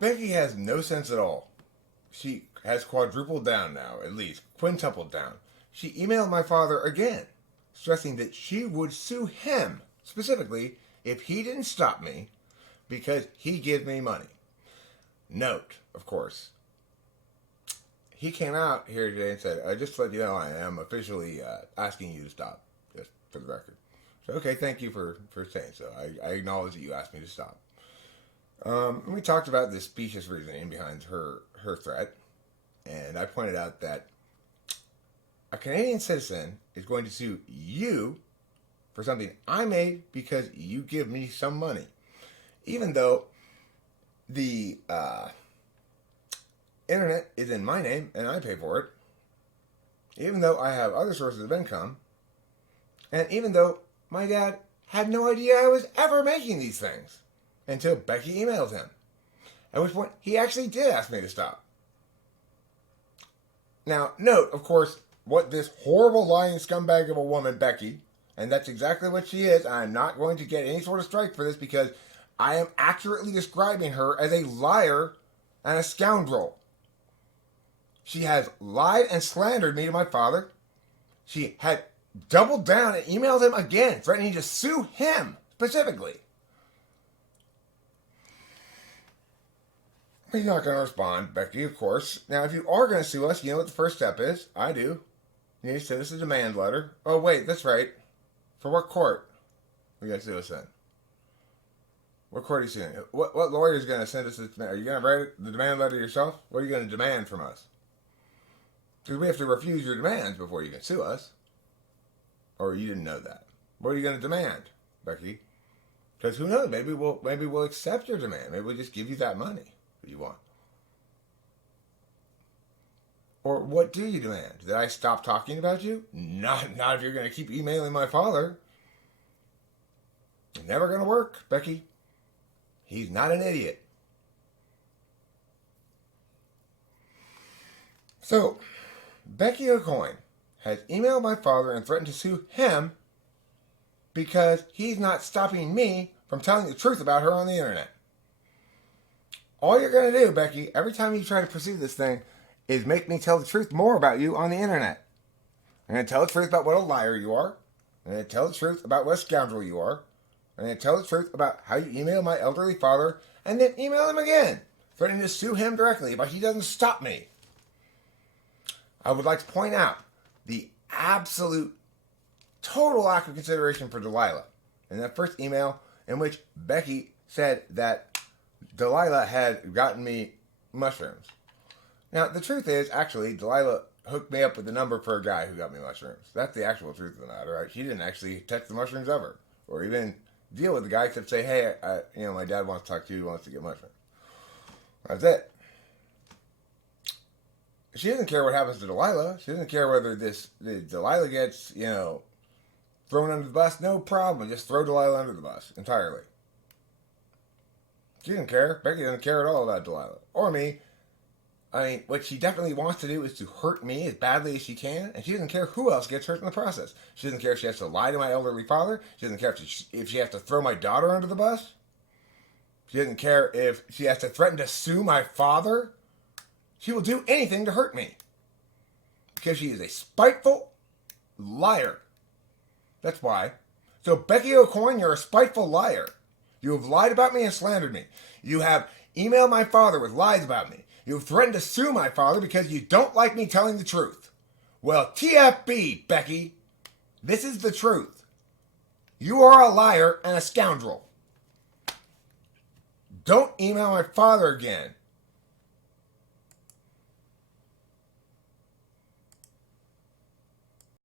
Becky has no sense at all. She has quadrupled down now, at least, quintupled down. She emailed my father again, stressing that she would sue him, specifically, if he didn't stop me because he gives me money. Note, of course, he came out here today and said, just to let you know, I am officially asking you to stop, just for the record. So, okay, thank you for saying so. I acknowledge that you asked me to stop. We talked about the specious reasoning behind her threat, and I pointed out that a Canadian citizen is going to sue you for something I made because you give me some money. Even though the internet is in my name and I pay for it, even though I have other sources of income, and even though my dad had no idea I was ever making these things until Becky emailed him. At which point, he actually did ask me to stop. Now, note, of course, what this horrible lying scumbag of a woman, Becky, and that's exactly what she is. I'm not going to get any sort of strike for this because I am accurately describing her as a liar and a scoundrel. She has lied and slandered me to my father. She had doubled down and emailed him again, threatening to sue him specifically. He's not going to respond, Becky, of course. Now, if you are going to sue us, you know what the first step is? I do. You need to send us a demand letter. Oh, wait, that's right. For what court? We got to sue us then. What court are you suing? What lawyer is going to send us this demand? Are you going to write the demand letter yourself? What are you going to demand from us? Because we have to refuse your demands before you can sue us. Or you didn't know that. What are you going to demand, Becky? Because who knows? Maybe we'll accept your demand. Maybe we'll just give you that money that you want. Or what do you demand? That I stop talking about you? Not if you're going to keep emailing my father. It's never going to work, Becky. He's not an idiot. So, Becky O'Coin has emailed my father and threatened to sue him because he's not stopping me from telling the truth about her on the internet. All you're going to do, Becky, every time you try to pursue this thing, is make me tell the truth more about you on the internet. I'm going to tell the truth about what a liar you are. I'm going to tell the truth about what a scoundrel you are. I'm going to tell the truth about how you emailed my elderly father and then email him again, threatening to sue him directly, but he doesn't stop me. I would like to point out the absolute total lack of consideration for Delilah in that first email in which Becky said that Delilah had gotten me mushrooms. Now, the truth is, actually, Delilah hooked me up with the number for a guy who got me mushrooms. That's the actual truth of the matter, right? She didn't actually touch the mushrooms ever, or even deal with the guy except say, hey, my dad wants to talk to you, he wants to get mushrooms. That's it. She doesn't care what happens to Delilah. She doesn't care whether Delilah gets, thrown under the bus. No problem. Just throw Delilah under the bus entirely. She doesn't care. Becky doesn't care at all about Delilah. Or me. I mean, what she definitely wants to do is to hurt me as badly as she can, and she doesn't care who else gets hurt in the process. She doesn't care if she has to lie to my elderly father. She doesn't care if she has to throw my daughter under the bus. She doesn't care if she has to threaten to sue my father. She will do anything to hurt me. Because she is a spiteful liar. That's why. So, Becky O'Coin, you're a spiteful liar. You have lied about me and slandered me. You have emailed my father with lies about me. You have threatened to sue my father because you don't like me telling the truth. Well, TFB, Becky. This is the truth. You are a liar and a scoundrel. Don't email my father again.